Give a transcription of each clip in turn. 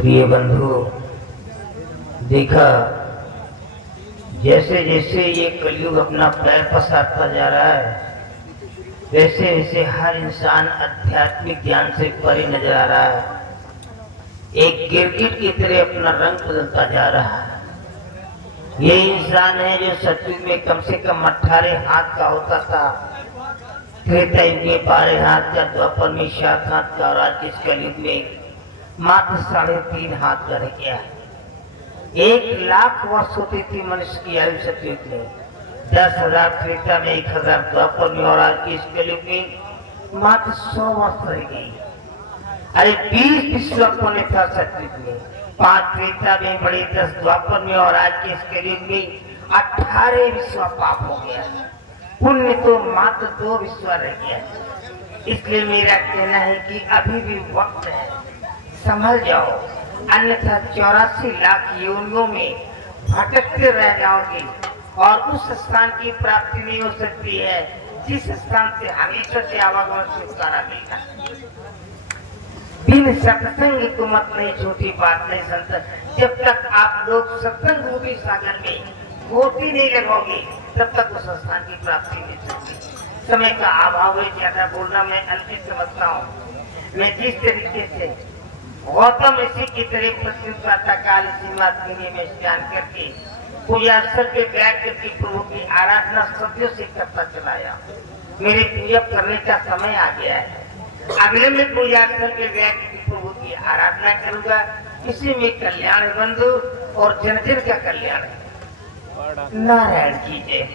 प्रिय बंधु, देखा जैसे जैसे ये कलयुग अपना पैर पसारता जा रहा है, वैसे वैसे हर इंसान आध्यात्मिक ज्ञान से परे नजर आ रहा है। एक गिरगिट की तरह अपना रंग बदलता जा रहा है। ये इंसान है जो सतयुग में कम से कम 18 हाथ का होता था, त्रेता युग में 12 हाथ का, द्वापर में 7 हाथ का, और आज इस कलयुग में मात्र 3.5 हाथ का रह गया है। 1,00,000 वर्ष होती थी मनुष्य की आयु सतयुग में, 10,000 त्रेता में, 1,000 द्वापर में, और आज की इस कलयुग में मात्र 100 वर्ष रह गई। अरे 20 विश्व होने था सतयुग में, 5 त्रेता में बड़े, 10 द्वापर में, और आज के इस कलयुग में 18 विश्व पाप हो गया। पुण्य तो मात्र 2 विश्व रह गया। इसलिए मेरा कहना है कि अभी भी वक्त है, संभल जाओ, अन्यथा 84 लाख योनियों में भटकते रह जाओगे और उस स्थान की प्राप्ति नहीं हो सकती है जिस स्थान से हमेशा से आवागमन छुटकारा मिलता। बिन सत्संग को मत नहीं, छोटी बात नहीं संत। जब तक आप लोग सत्संग रूपी सागर में गोती नहीं लगाओगे तब तक उस स्थान की प्राप्ति नहीं सकती। समय का अभाव है, ज्यादा बोलना मैं अनुचित समझता हूँ। मैं जिस तरीके से गौतम ऋषि की तरह प्रसिद्ध प्रातःकाल सीमा में स्नान करके पूजा स्थल पे बैठ करके प्रभु की आराधना सदियों से करता चलाया। मेरे पूजा करने का समय आ गया है। अगले में पूजा स्थल पे बैठ के प्रभु की आराधना करूंगा। इसी में कल्याण बंधु और जन जन का कल्याण है। नारायण की जय।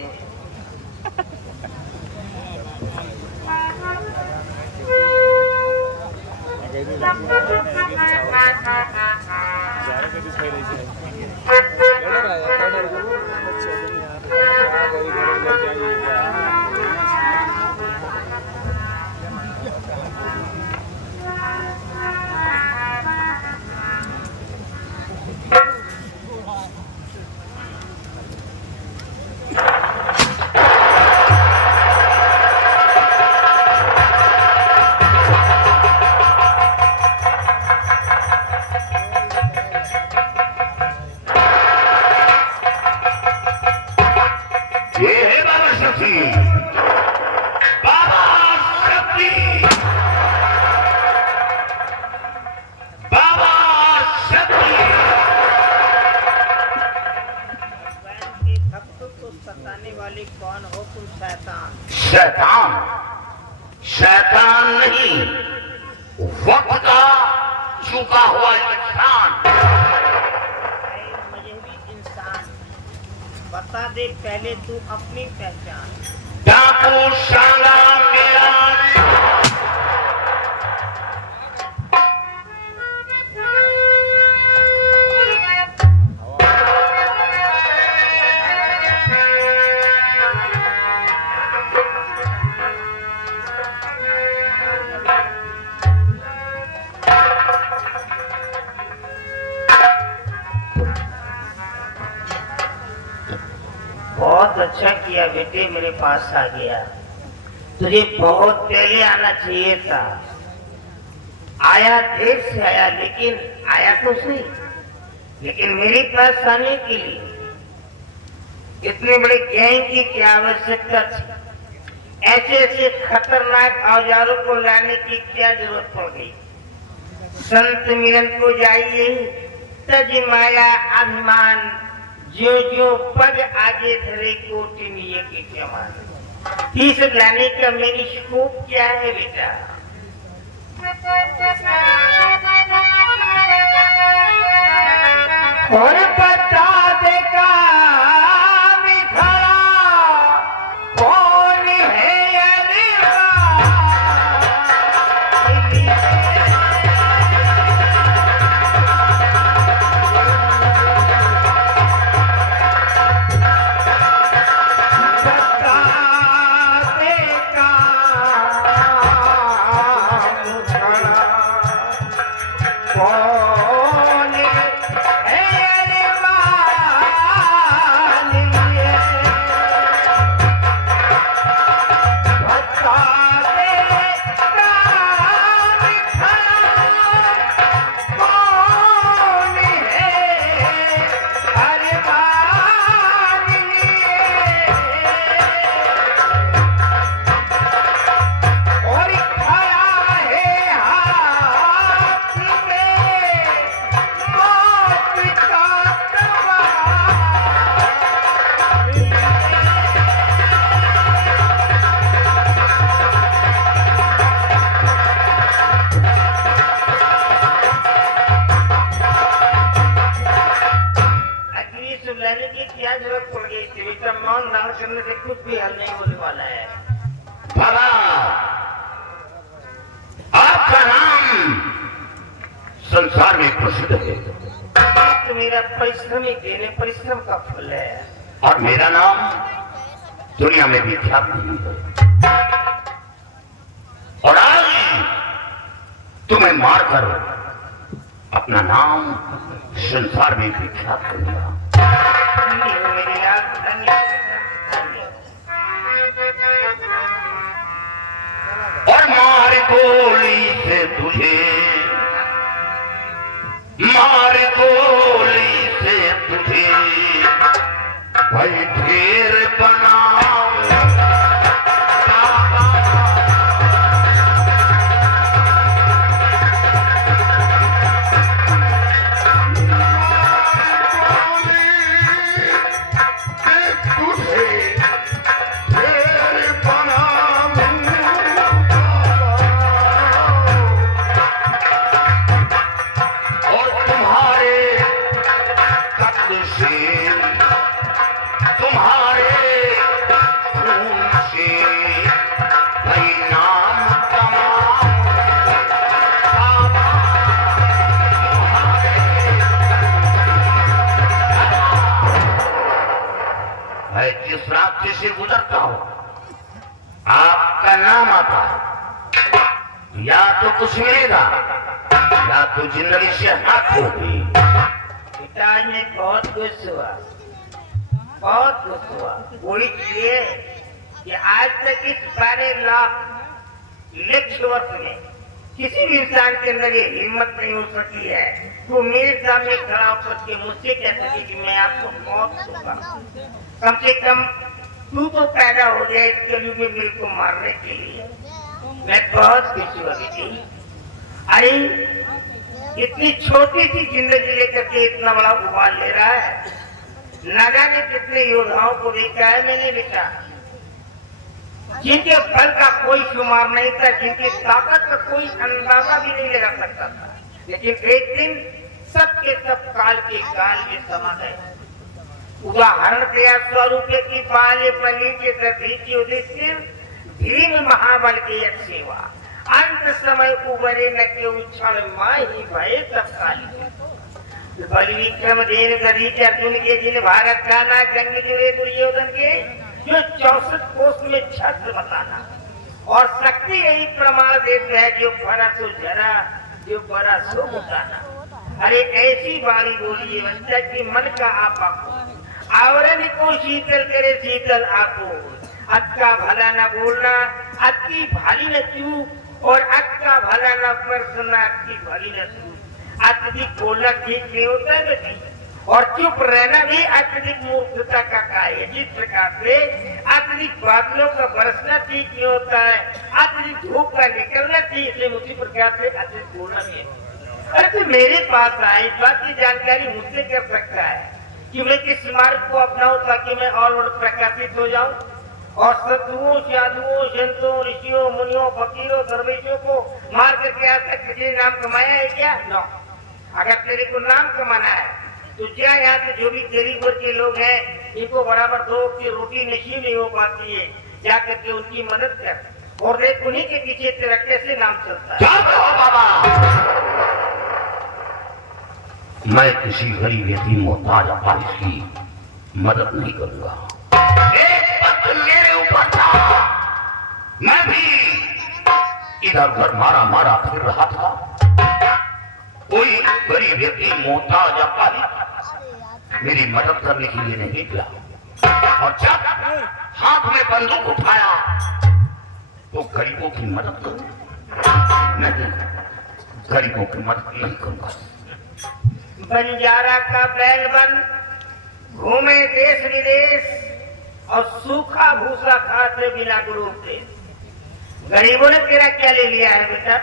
कौन हो तुम? शैतान। शैतान? शैतान नहीं, वक्त का चूका हुआ इंसान। मुझे भी इंसान बता दे पहले तू अपनी पहचान। डाकू शाला मेरा बहुत अच्छा किया बेटे, मेरे पास आ गया। तुझे बहुत पहले आना चाहिए था। आया देर से आया, लेकिन आया तो सही। लेकिन मेरे पास आने के लिए इतने बड़े गैंग की क्या आवश्यकता थी? ऐसे ऐसे खतरनाक औजारों को लाने की क्या जरूरत पड़ गई? संत मिलन को जाइए, तज माया अभिमान, जो जो पग आगे धरे कोटिनीय के जमान। इस लाने का मेरी स्कोप क्या है बेटा? और बता देगा कौन है कौन है करने से कुछ भी हल नहीं होने वाला है। बाबा, आपका नाम संसार में प्रसिद्ध है तो मेरा परिश्रम ही देने परिश्रम का फल है। और मेरा नाम दुनिया में विख्यात नहीं है। और आज तुम्हें मारकर अपना नाम संसार में विख्यात करूंगा। धन्य हो मेरी लाल, धन्य हो, धन्य हो। और मार गोली से तुझे, मार गोली से तुझे भाई ढेर बनाओ। जिस राज्य से गुजरता हो आपका नाम आता है, या तो कुछ मिलेगा या तो जिंदगी से हाथ होगी। पिता में बहुत खुश हुआ, बहुत खुश हुआ। वो इसलिए कि आज तक इस 12 लाख वर्ष में किसी भी इंसान के अंदर ये हिम्मत नहीं हो सकी है तो मेरे सामने खड़ा होकर के मुझसे कह सके कि मैं आपको मौत दूंगा। कम से कम तू तो पैदा हो जाए इस कलयुग में मेरे को मारने के लिए। मैं बहुत खुश हुआ बेटी। अरे इतनी छोटी सी जिंदगी लेकर के इतना बड़ा उबाल ले रहा है। न जाने कितने योद्धाओं को देखा है मैंने बेटा, जिनके बल का कोई शुमार नहीं था, जिनकी ताकत का कोई अंदाजा भी नहीं लगा सकता था, लेकिन एक दिन सबके सब काल के काल में समा गए। उदाहरण दिया स्वरूप की बाल्य बलि के दधीचि उदिष्य भीम महाबल की एक सेवा अंत समय उबरे न के उछाल माही भय तब काली। बलि विक्रम देव दधीचि अर्जुन के जिन भारत जाना, जंग जुड़े दुर्योधन के जो 64 कोस में छत्र बताना, और शक्ति यही प्रमाण देते है जो भरा सो जरा, जो भरा सो बुताना। अरे ऐसी बाणी बोलिए बच्चा की मन का आपा को आवरण को शीतल करे शीतल आपो। अक्का भला न बोलना, अक्की भाली न चूक, और अक्का भला न परसना, अक्की भाली न चूक। अत्यधिक बोलना ठीक नहीं होता है बेटी, और चुप रहना भी अत्यधिक मूर्खता का कार्य। जिस प्रकार से अत्यधिक बादलों का बरसना ठीक नहीं होता है, अत्यधिक धूप का निकलना ठीक है, उसी प्रकार से अत्यधिक बोलना भी है। अरे तो मेरे पास आए, इस बात की जानकारी मुझसे कर सकता है कि मैं किस मार्ग को अपनाऊं ताकि मैं और प्रकाशित हो जाऊं, और साधुओं, साधुओं, संतों, ऋषियों, मुनियों, फकीरों, दरवेशों को मार करके आज तक किसी ने नाम कमाया है क्या? नो। अगर तेरे को नाम कमाना है तो क्या यहाँ पे जो भी गरीब वर्ग के लोग हैं, इनको बराबर 2 की रोटी नसीब नहीं हो पाती है, जा करके उनकी मदद कर, और देख उन्हीं के पीछे तेरा कैसे नाम चलता है। बाबा, मैं किसी गरीब यतीम मोहताज अपाहिज की मदद नहीं करूंगा। एक वक्त मेरे ऊपर था, मैं भी इधर उधर मारा मारा फिर रहा था। कोई गरीब यतीम मोहताज अपाहिज मेरी मदद करने के लिए नहीं निकला, और जब हाथ में बंदूक उठाया तो गरीबों की मदद करूं? नहीं, गरीबों की मदद नहीं करूंगा। बंजारा का बैल बन घूमे देश विदेश, और सूखा भूसा खाते बिना गुरु के। गरीबों ने तेरा क्या ले लिया है बेटा?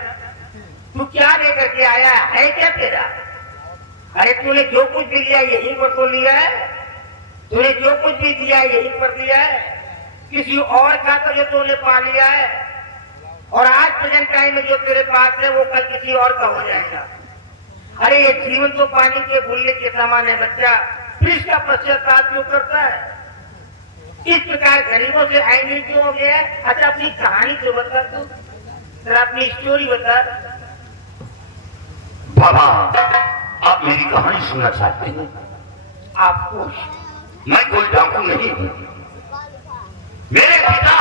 तू क्या लेकर के आया है क्या तेरा? अरे तूने जो कुछ भी लिया यहीं पर तो लिया है, तूने जो कुछ भी दिया यहीं पर दिया है, किसी और का तो जो तूने पा लिया है, और आज प्रेजेंट टाइम में जो तेरे पास है वो कल किसी और का हो जाएगा। अरे ये जीवन तो पानी के भूलने के समान है बच्चा, फिर इसका पश्चाताप क्यों करता है? इस प्रकार गरीबों से एंग्री क्यों हो गया है? अच्छा अपनी कहानी तो बता तू, जरा अपनी स्टोरी बता। बाबा आप मेरी कहानी सुनना चाहते हैं? आपको मैं कोई डाकू नहीं हूँ। मेरे पिता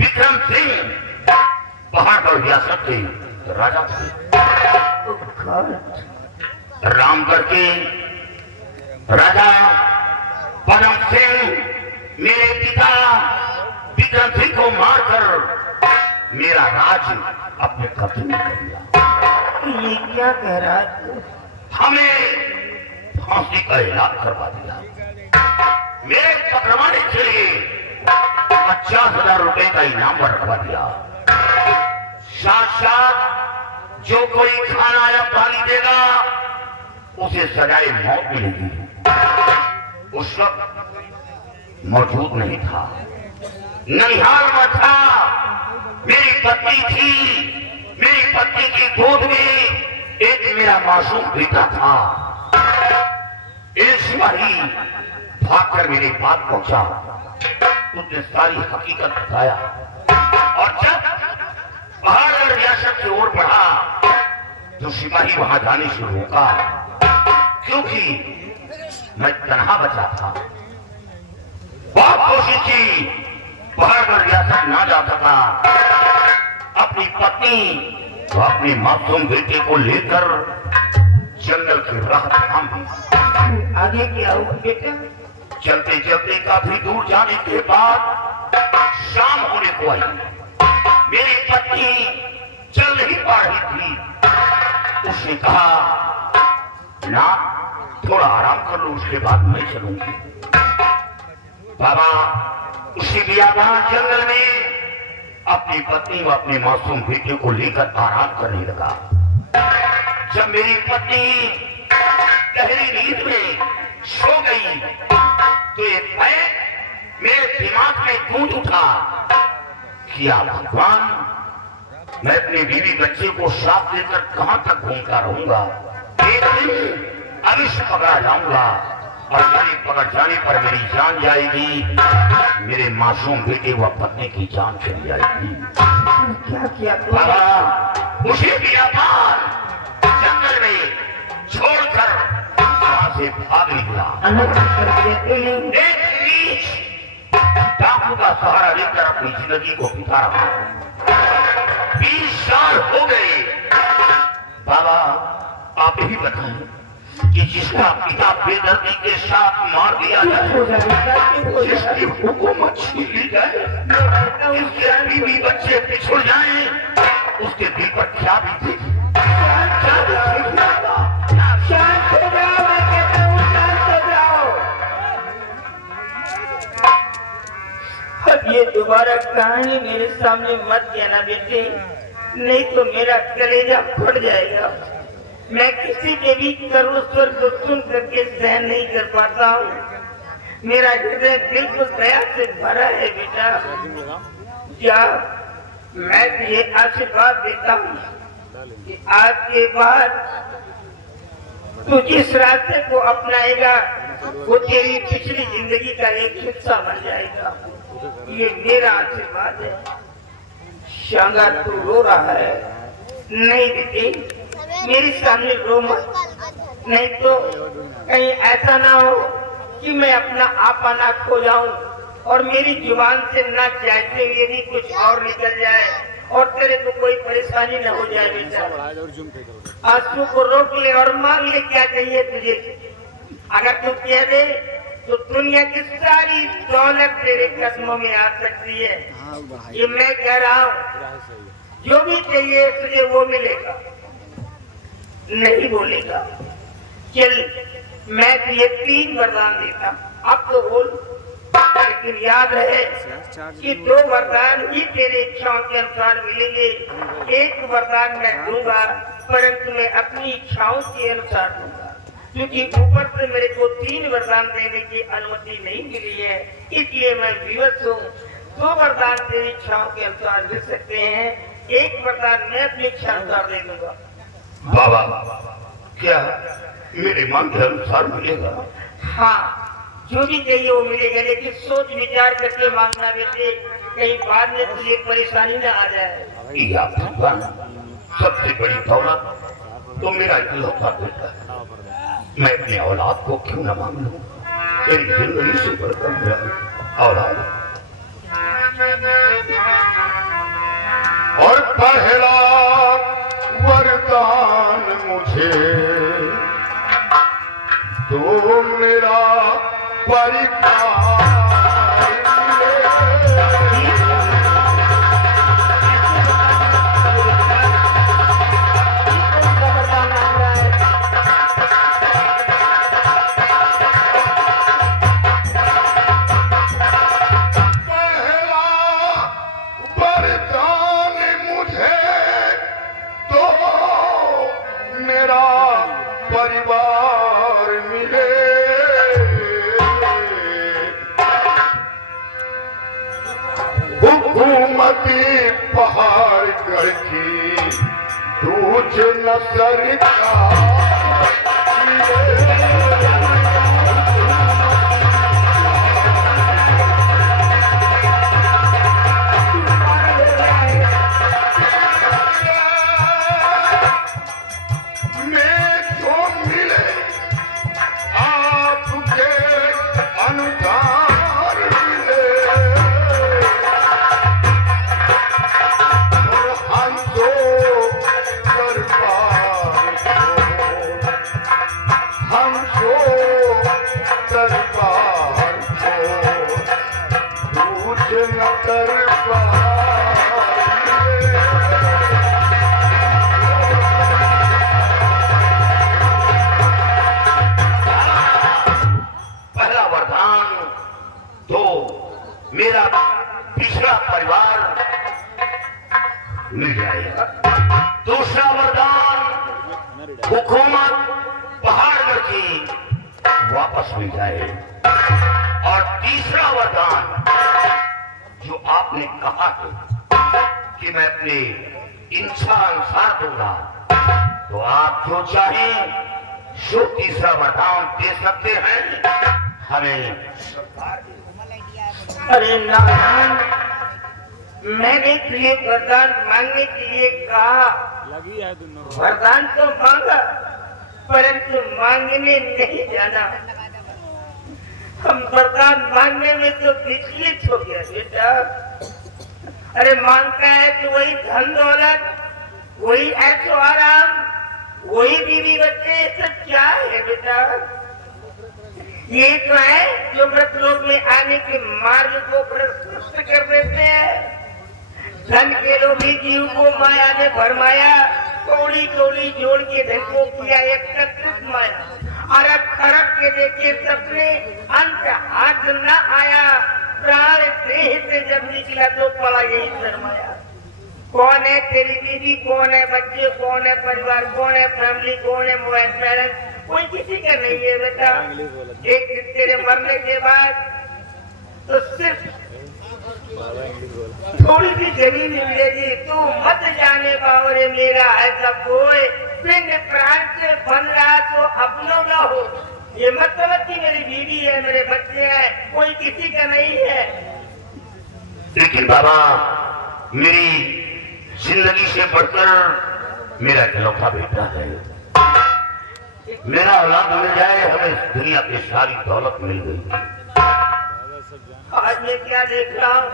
विक्रम सिंह पहाड़गढ़ रियासत के राजा थे। रामगढ़ के राजा पदम सिंह मेरे पिता विक्रम सिंह को मारकर मेरा राज अपने कब्जे में कर लिया। ये क्या कह रहा है? हमें फांसी का इलाज करवा दिया। मेरे पकड़वाने के लिए 50,000 रुपए का इनाम रखवा दिया। साथ साथ जो कोई खाना या पानी देगा उसे सजाए मौत मिलेगी। उस वक्त मौजूद नहीं था, ननिहाल में था। मेरी पत्नी थी, मेरी पत्नी की गोद में एक मेरा मासूम बेटा था। एक सिपाही भागकर मेरे पास पहुंचा, उसने सारी हकीकत बताया और जब पहाड़ रियासत की ओर बढ़ा तो सिपाही वहां जाने से रोका, क्योंकि मैं तन्हा बचा था। बहुत कोशिश की, पहाड़ रियासत ना जा सका। अपनी पत्नी तो अपने मासूम बेटे को लेकर जंगल की राह थाम दी। आगे क्या हुआ बेटा? चलते चलते काफी दूर जाने के बाद शाम होने को आई। मेरी पत्नी चल नहीं पा रही थी। उसने कहा ना थोड़ा आराम कर लो, उसके बाद मैं चलूंगी। बाबा उसी बियाबान जंगल में अपनी पत्नी व अपने मासूम बेटे को लेकर आराम करने लगा। जब मेरी पत्नी गहरी नींद में सो गई तो एक बैग मेरे दिमाग में गूंज उठा, किया भगवान मैं अपने बीवी बच्चे को साथ लेकर कहां तक घूमता रहूंगा। एक दिन अवश्य पकड़ा जाऊंगा और मेरे पकड़ जाने पर मेरी जान जाएगी, मेरे मासूम बेटे व पत्नी की जान चली जाएगी। क्या किया बाबा उसी बियाबान जंगल में छोड़कर वहां से भाग निकला। अलग कर देते हैं। एक नीच डाकू का सहारा लेकर अपनी जिंदगी को बिता रहा। 20 साल हो गए। बाबा आप ही बताएं कि जिसका पिता बेदर्दी के साथ मार दिया जाए, जिसकी हुकूमत छीन ली जाए, जिसके बीवी बच्चे पिछड़ जाएं, उसके दिल पर क्या बीतेगी? शांत हो जाओ, मैं कहता हूँ शांत हो जाओ। अब ये दोबारा कहानी मेरे सामने मत कहना बेटे, नहीं तो मेरा कलेजा फट जाएगा। मैं किसी के भी करुण स्वर को सुन करके सहन नहीं कर पाता हूँ। मेरा हृदय बिल्कुल दया से भरा है बेटा। क्या मैं ये आशीर्वाद देता हूँ कि आज के बाद तू जिस रास्ते को अपनाएगा वो तेरी पिछली जिंदगी का एक हिस्सा बन जाएगा। ये मेरा आशीर्वाद है। शांगा तू रो रहा है? नहीं बेटे, मेरे सामने रो मत, नहीं तो कहीं ऐसा ना हो कि मैं अपना आपा ना खो जाऊं और मेरी जुबान से ना चाहते हुए भी कुछ और निकल जाए और तेरे को कोई परेशानी न हो जाए। बेटा आंसू को रोक ले और मांग ले, क्या चाहिए तुझे? अगर तू कह दे तो दुनिया की सारी दौलत तेरे कदमों में आ सकती है। ये मैं कह रहा हूँ, जो भी चाहिए तुझे वो मिलेगा। नहीं बोलेगा? चल मैं तुझे 3 वरदान देता, अब तो बोल। लेकिन याद रहे कि 2 वरदान ही तेरे इच्छाओं के अनुसार मिलेंगे। एक वरदान मैं दूंगा परंतु मैं अपनी इच्छाओं के अनुसार दूंगा, क्योंकि ऊपर से मेरे को 3 वरदान देने की अनुमति नहीं मिली है, इसलिए मैं विवश हूँ। 2 वरदान तेरी इच्छाओं के अनुसार मिल सकते हैं, एक वरदान मैं अपनी इच्छा अनुसार दे दूंगा। बाबा क्या मेरे मन के अनुसार मिलेगा? हाँ, जो भी चाहिए वो मिलेगा, लेकिन सोच विचार करके मांगना बेटे, कहीं बाद में तुझे परेशानी न आ जाए। या भगवान, सबसे बड़ी दौलत तो मेरा इकलौता बेटा है। मैं अपने औलाद को क्यों न मांग लूं? तेरी जिंदगी से बढ़कर मेरा औलाद। और पहला वरदान मुझे तो मेरा परिवार परिवार मिले। हुकूमती पहाड़ गढ़ की दूज न सरकार मेरा पिछड़ा परिवार मिल जाएगा। दूसरा वरदान हुकूमत पहाड़ की वापस मिल जाए। और तीसरा वरदान जो आपने कहा है कि मैं अपने इंसान दूंगा, तो आप जो चाहें सो तीसरा वरदान दे सकते हैं हमें। अरे नारायण, मैंने तुझे वरदान मांगने के लिए कहा, वरदान तो मांगा परंतु मांगने नहीं जाना। हम वरदान मांगने में तो विचलित हो गया बेटा। अरे मांगता है तो वही धन दौलत, वही ऐशो आराम, वही बीवी बच्चे, सब क्या है बेटा? ये तो है जो व्रतलोक में आने के मार्ग को प्रशस्त कर देते हैं। धन के लोभी जीव को माया ने भरमाया, कौड़ी कौड़ी जोड़ के धन को किया एकत्रित माया। अरब खरब के देखे सपने, अंत हाथ न आया, प्राण देह से जब निकला तो पड़ा यही शर्माया। कौन है तेरी बीवी, कौन है बच्चे, कौन है परिवार, कौन है फैमिली, कौन है मोबाइल बैलेंस? कोई किसी का नहीं है बेटा। एक दिन तेरे मरने के बाद तो सिर्फ थोड़ी सी जमीन मिलेगी। तू मत जाने बावरे मेरा ऐसा कोई पिंड प्राण से बन रहा तो अपनों का हो। ये मत समझ कि मेरी बीवी है, मेरे बच्चे हैं, कोई किसी का नहीं है। लेकिन बाबा, मेरी जिंदगी से बढ़कर मेरा इकलौता बेटा है। मेरा औलाद मिल जाए, हमें दुनिया की सारी दौलत मिल गई। आज मैं क्या देख रहा हूँ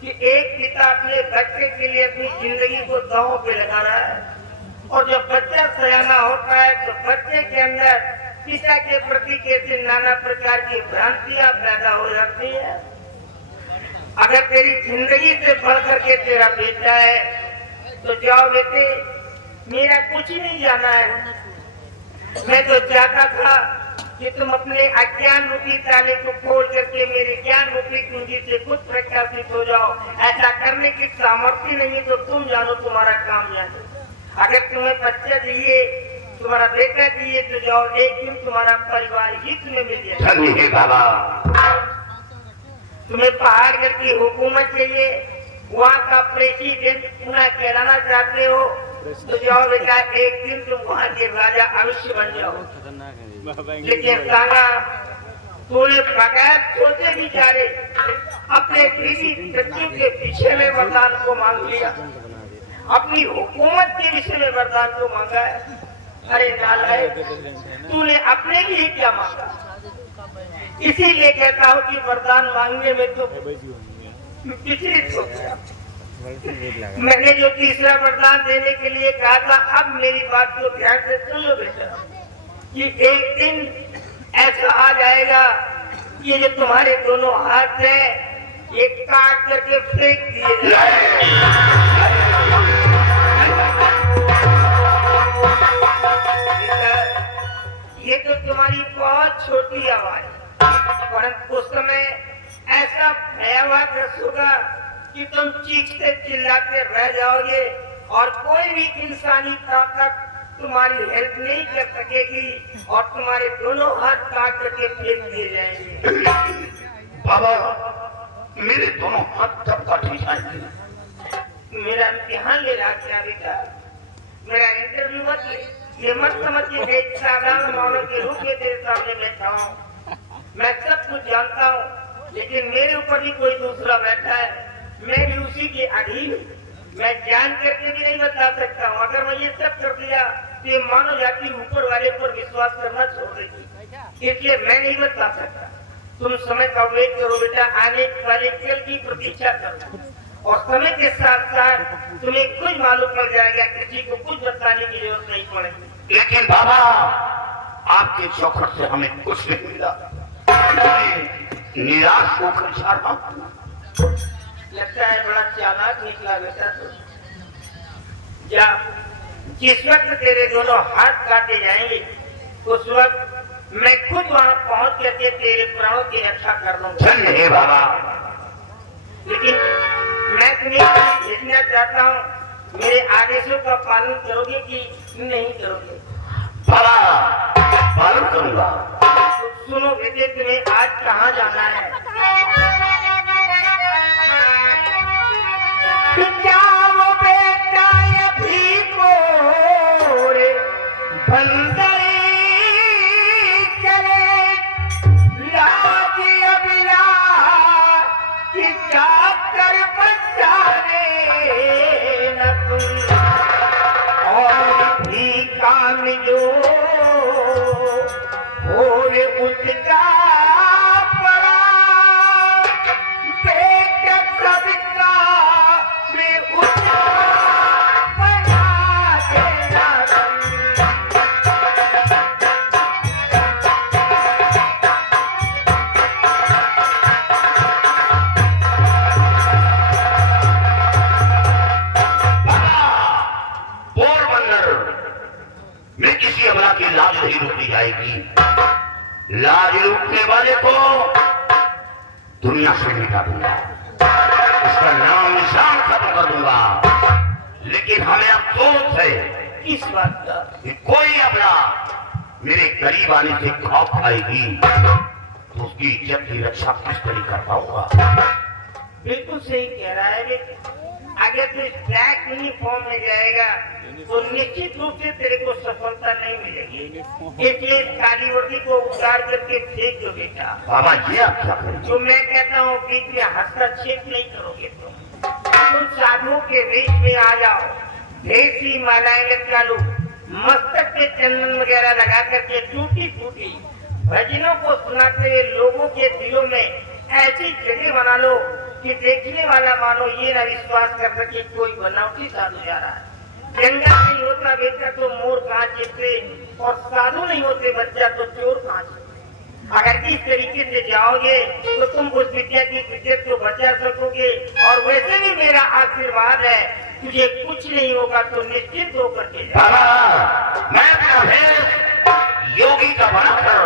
कि एक पिता अपने बच्चे के लिए अपनी जिंदगी को दांव पे लगा रहा है, और जब बच्चा सयाना होता है तो बच्चे के अंदर पिता के प्रति कैसे नाना प्रकार की भ्रांतियां पैदा हो जाती है। अगर तेरी जिंदगी से बढ़कर के तेरा बेटा है तो जाओ बेटे, मेरा कुछ ही नहीं जाना है। मैं तो चाहता था कि तुम अपने अज्ञान रूपी ताले को खोल करके मेरे ज्ञान रूपी कुंजी से खुद प्रकाशित हो जाओ। ऐसा करने की सामर्थ्य नहीं तो तुम जानो, तुम्हारा काम जानो। अगर तुम्हें बच्चा चाहिए, तुम्हारा बेटा चाहिए तो जाओ, एक दिन तुम्हारा परिवार ही तुम्हें मिल जाए। बाबा, तुम्हें पहाड़गढ़ की हुकूमत चाहिए, वहाँ का प्रेसिडेंट पुनः कहलाना चाहते हो तो जाओ बेटा, एक दिन तुम वहाँ के राजा अवश्य बन जाओ। लेकिन सांगा तूने बगैर सोचे भी जा रहे अपने बीवी बच्चों के विषय में वरदान को मांग लिया, अपनी हुकूमत के विषय में वरदान को मांगा है। अरे नालायक, तूने अपने लिए क्या मांगा? इसीलिए कहता हूँ कि वरदान मांगने में तो विचलित हो गया। मैंने जो तीसरा वरदान देने के लिए कहा था, अब मेरी बात को ध्यान से सुन लो बेटा, कि एक दिन ऐसा आ जाएगा कि ये जो तुम्हारे दोनों हाथ है ये काट करके फेंक दिए जाएंगे। ये तो तुम्हारी बहुत छोटी आवाज, परंतु उस समय ऐसा भयावह दृश्य होगा कि तुम चीखते चिल्लाते रह जाओगे और कोई भी इंसानी ताकत तुम्हारी हेल्प नहीं कर सकेगी और तुम्हारे दोनों हाथ काट करके फेंक दिए जाएंगे। बाबा, मेरे दोनों हाथ तब काटे जाएंगे। मेरा इम्तिहान ले रहा क्या बेटा? मेरा इंटरव्यू मत ले, ये मत समझ के एक साधारण मानव के रूप में तेरे सामने बैठा हूँ। मैं सब कुछ जानता हूँ, लेकिन मेरे ऊपर भी कोई दूसरा बैठा है, मैं भी उसी के अधीन हूँ। मैं जान करके भी नहीं बता सकता हूँ। अगर मैं ये सब कर दिया तो ये मानव जाति ऊपर वाले पर विश्वास करना छोड़ देगी, इसलिए मैं नहीं बता सकता। तुम समय का वेट करो बेटा, आने वाले कल की प्रतीक्षा करो और समय के साथ साथ तुम्हें कुछ मालूम पड़ जाएगा, किसी को कुछ बताने की जरूरत नहीं पड़ेगी। लेकिन बाबा, आपके चौखट से हमें कुछ नहीं मिला, निराश होकर जा रहा हूं। लगता है बड़ा चालाक निकला बेटा तू। जा, जिस वक्त तेरे दोनों हाथ काटे जाएंगे उस वक्त मैं खुद वहां पहुंच करके तेरे प्राणों की रक्षा कर लूंगा। धन्य है बाबा। लेकिन मैं तुम्हें भेजना चाहता हूँ, मेरे आदेशों का पालन करोगे कि नहीं करोगे? बाबा, पालन करूंगा। तो सुनो बेटे, तुम्हें आज कहाँ जाना है? जाओ बेटा अभी कोरे बंदरी करे लाज अबिला कि जाकर बचाने न तुम और भी काम जो हो रे उसका पड़ा देख सबका मैं उसका बना देना में किसी अमला की लाज नहीं रोकी जाएगी। लाज रोकने वाले को दुनिया से मिटा दूंगा, उसका नाम निशान खत्म कर दूंगा। लेकिन हमें अफसोस है इस बात का कि कोई अमला मेरे करीब आने से खौफ खाएगी तो उसकी इज्जत की रक्षा किस तरह कर पाऊंगा? बिल्कुल सही कह रहा है बेटा। अगर तू ब्लैक यूनिफॉर्म में जाएगा तो निश्चित रूप से तेरे को सफलता नहीं मिलेगी, इसलिए काली वर्दी को उतार करके फेंक दो बेटा। बाबा, ये आप क्या करें? जो मैं कहता हूँ बीच में हस्तक्षेप नहीं करोगे तुम साधुओं के वेश में आ जाओ, देसी मालाएं लटका लो, मस्तक पे चंदन वगैरह लगा करके टूटी फूटी भजनों को सुनाते हुए लोगों के दिलों में ऐसी जगह बना लो कि देखने वाला मानो ये न विश्वास कर सके कोई बनावटी साधु जा रहा है। जंगल नहीं होता बेटा तो मोर कहाँ चीते, और साधु नहीं होते बच्चा तो चोर कहाँ चीते। अगर इस तरीके से जाओगे तो तुम उस विद्या की इज्जत को बचा सकोगे, और वैसे भी मेरा आशीर्वाद है तुझे कुछ नहीं होगा तो निश्चित होकर के जा। बाबा, मैं अपना भेष योगी का बनाकर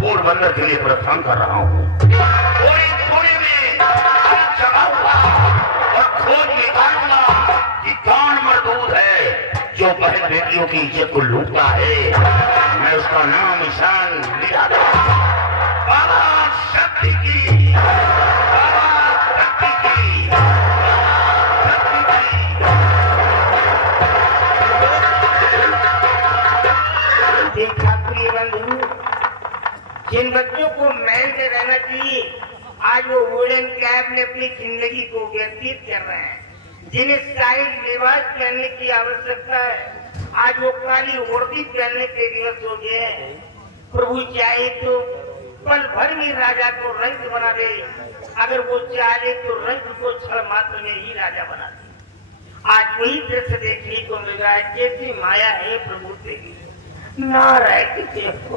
पोरबंदर के लिए प्रस्थान कर रहा हूँ। थोड़े थोड़े में चलाऊंगा और खोज निकालूंगा कि कौन मरदूद है जो बहन बेटियों की इज्जत को लूटता है। मैं उसका नाम निशान मिटा दूंगा। बाबा शक्ति की, बाबा शक्ति की, बाबा शक्ति की। देखा प्रिय बंधु, जिन बच्चों को रहन से रहना चाहिए। आज वो वुडन कैप में अपनी जिंदगी को व्यतीत कर रहे हैं, जिन्हें स्टाइल लिबास पहनने की आवश्यकता है। आज वो काली वर्दी पहनने के दिवस हो गए हैं। प्रभु चाहे तो पल भर में राजा को रंग बना दे, अगर वो चाहे तो रंग को क्षण मात्र में ही राजा बना दे। आज वही दृश्य देखने को मिल रहा है, कैसी माया है प्रभु तेरी, नारायण की जय हो।